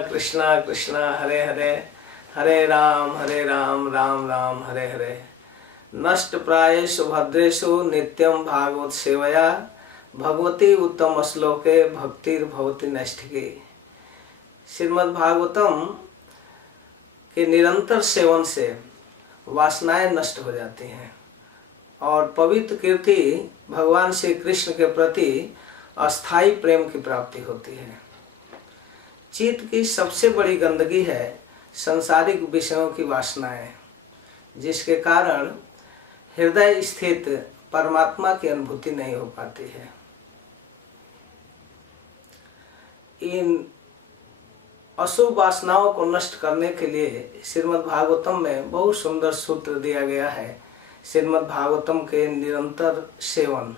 कृष्णा कृष्णा हरे हरे, हरे राम राम राम हरे हरे। नष्ट प्रायेषु भद्रेषु नित्यं भागवत सेवया, भगवती उत्तम श्लोके भक्तिर्भवति नैष्ठिकी। श्रीमद् भागवतम के निरंतर सेवन से वासनाएं नष्ट हो जाती हैं और पवित्र कीर्ति भगवान श्री कृष्ण के प्रति अस्थाई प्रेम की प्राप्ति होती है। चित्त की सबसे बड़ी गंदगी है संसारिक विषयों की वासनाएं, जिसके कारण हृदय स्थित परमात्मा की अनुभूति नहीं हो पाती है। इन अशुभ वासनाओं को नष्ट करने के लिए श्रीमद् भागवतम में बहुत सुंदर सूत्र दिया गया है। श्रीमद् भागवतम के निरंतर सेवन,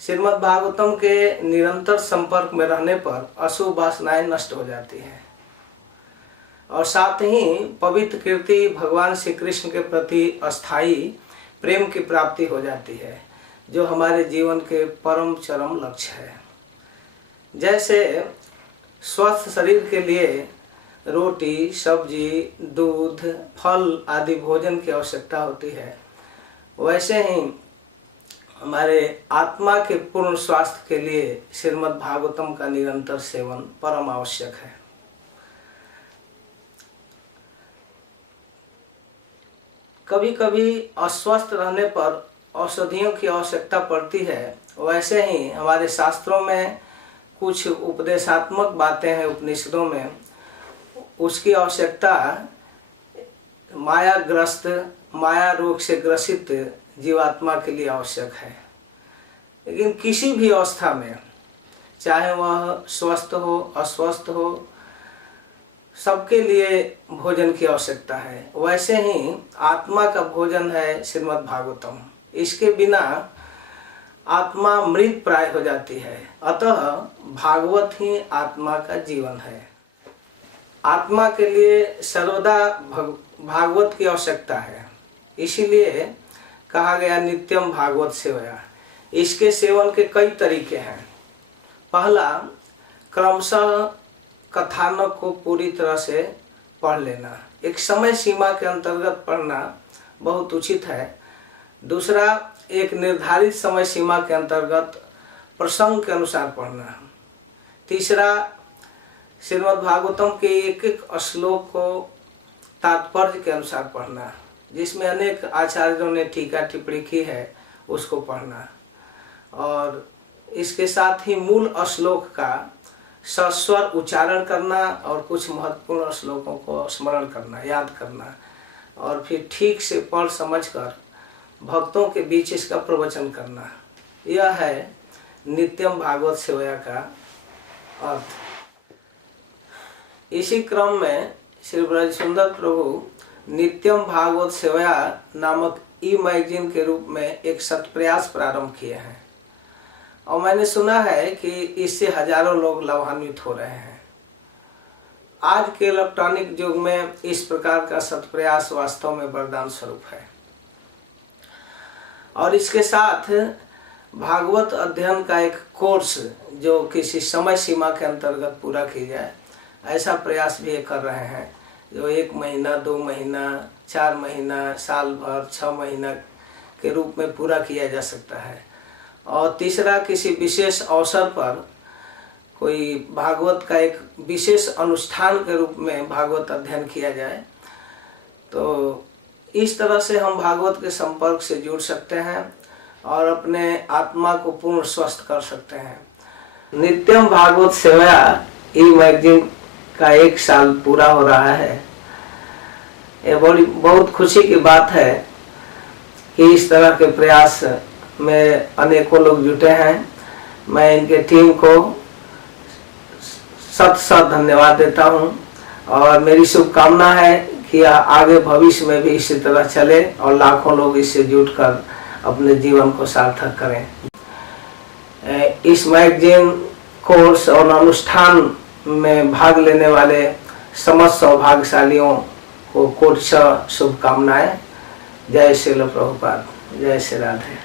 श्रीमद् भागवतम के निरंतर संपर्क में रहने पर अशुभ वासनाएं नष्ट हो जाती हैं और साथ ही पवित्र कीर्ति भगवान श्री कृष्ण के प्रति अस्थाई प्रेम की प्राप्ति हो जाती है, जो हमारे जीवन के परम चरम लक्ष्य है। जैसे स्वस्थ शरीर के लिए रोटी, सब्जी, दूध, फल आदि भोजन की आवश्यकता होती है, वैसे ही हमारे आत्मा के पूर्ण स्वास्थ्य के लिए श्रीमद् भागवतम का निरंतर सेवन परम आवश्यक है। कभी कभी अस्वस्थ रहने पर औषधियों की आवश्यकता पड़ती है, वैसे ही हमारे शास्त्रों में कुछ उपदेशात्मक बातें हैं, उपनिषदों में उसकी आवश्यकता मायाग्रस्त, माया रोग से ग्रसित जीवात्मा के लिए आवश्यक है। लेकिन किसी भी अवस्था में, चाहे वह स्वस्थ हो अस्वस्थ हो, सबके लिए भोजन की आवश्यकता है। वैसे ही आत्मा का भोजन है श्रीमद् भागवतम। इसके बिना आत्मा मृत प्राय हो जाती है, अतः भागवत ही आत्मा का जीवन है। आत्मा के लिए सर्वदा भागवत की आवश्यकता है, इसीलिए कहा गया नित्यम भागवत सेवया। इसके सेवन के कई तरीके हैं। पहला, क्रमशः कथानक को पूरी तरह से पढ़ लेना, एक समय सीमा के अंतर्गत पढ़ना बहुत उचित है। दूसरा, एक निर्धारित समय सीमा के अंतर्गत प्रसंग के अनुसार पढ़ना। तीसरा, श्रीमद् भागवतम के एक एक श्लोक को तात्पर्य के अनुसार पढ़ना, जिसमें अनेक आचार्यों ने टीका टिप्पणी की है, उसको पढ़ना। और इसके साथ ही मूल श्लोक का सस्वर उच्चारण करना और कुछ महत्वपूर्ण श्लोकों को स्मरण करना, याद करना, और फिर ठीक से पढ़ समझकर भक्तों के बीच इसका प्रवचन करना। यह है नित्यम भागवत सेवया का अर्थ। इसी क्रम में श्री ब्रज सुंदर प्रभु नित्यम भागवत सेवया नामक ई मैगजीन के रूप में एक सत्प्रयास प्रारंभ किए हैं और मैंने सुना है कि इससे हजारों लोग लाभान्वित हो रहे हैं। आज के इलेक्ट्रॉनिक युग में इस प्रकार का सत्प्रयास वास्तव में वरदान स्वरूप है। और इसके साथ भागवत अध्ययन का एक कोर्स जो किसी समय सीमा के अंतर्गत पूरा किया जाए, ऐसा प्रयास भी कर रहे हैं, जो 1 महीना, 2 महीना, 4 महीना, साल भर, 6 महीना के रूप में पूरा किया जा सकता है। और तीसरा, किसी विशेष अवसर पर कोई भागवत का एक विशेष अनुष्ठान के रूप में भागवत अध्ययन किया जाए। तो इस तरह से हम भागवत के संपर्क से जुड़ सकते हैं और अपने आत्मा को पूर्ण स्वस्थ कर सकते हैं। नित्यम भागवत सेवया ई मैगजीन का 1 साल पूरा हो रहा है। ये बहुत खुशी की बात है कि इस तरह के प्रयास में अनेकों लोग जुटे हैं। मैं इनके टीम को सत धन्यवाद देता हूं और मेरी शुभकामना है कि आगे भविष्य में भी इसी तरह चले और लाखों लोग इससे जुटकर अपने जीवन को सार्थक करें। इस मैगजीन, कोर्स और अनुष्ठान में भाग लेने वाले समस्त सौभाग्यशालियों को कोटि शुभकामनाएं। जय श्री प्रभुपाद, जय श्री राधे।